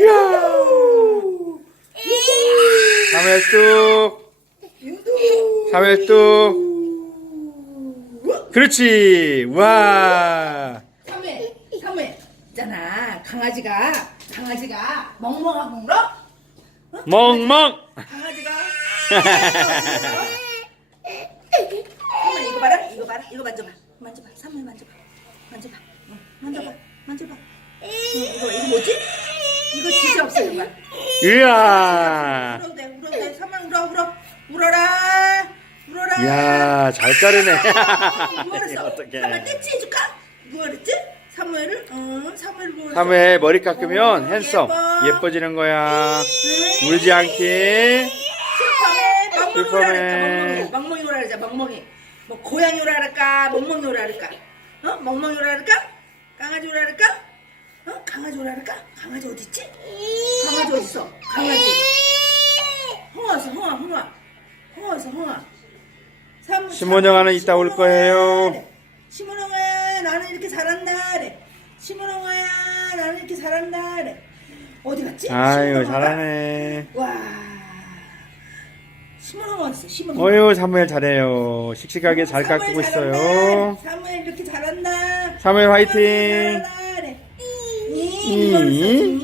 유도. 사회뚝. 유도. 사회뚝. 그렇지. 와. 삼회, 삼회. 있잖아. 강아지가, 강아지가 멍멍하고 울어? 멍멍. 강아지가. 엄마 이거 봐라, 이거 봐라, 이거 만져봐. 만져봐, 삼회 만져봐. 만져봐. 응, 만져봐, 만져봐. 응, 이거, 이거 뭐지? 이거 진짜 없어, 이거. 으아. 울어도 돼, 울어도 돼. 사무엘 울어, 울어. 울어라. 울어라. 이야, 잘 따르네. 누워있어. 어떡해. 사무엘 떼치 해줄까? 누워있지? 사무엘을? 응, 사무엘 누워있어. 사무엘 머리 깎으면 어, 핸섬 예뻐. 예뻐지는 거야. 응. 울지 않게. 슈퍼맨 슈퍼맨. 멍멍이 오라 그러자 멍멍이 뭐 고양이 오라 그럴까 멍멍이 오라 그럴까 어 멍멍이 오라 그럴까 강아지 오라 그럴까 어 강아지 오라 그럴까 강아지 어디 있지 강아지 어디 있어 강아지 홍아 있어 홍아 홍아 홍아 있어 홍아 삼- 시몬영아는 이따 올 거예요. 그래. 시몬영아야 나는 이렇게 잘한다 그래 시몬영아야 나는 이렇게 잘한다 그래 어디 갔지 아유, 시몬영아가? 잘하네. 와 시몬영아 있어 시몬영아 어유, 사무엘 잘해요. 씩씩하게 잘 사무엘 깎고 잘한다. 있어요. 사무엘 이렇게 잘한다. 사무엘 화이팅. 잘한다. 그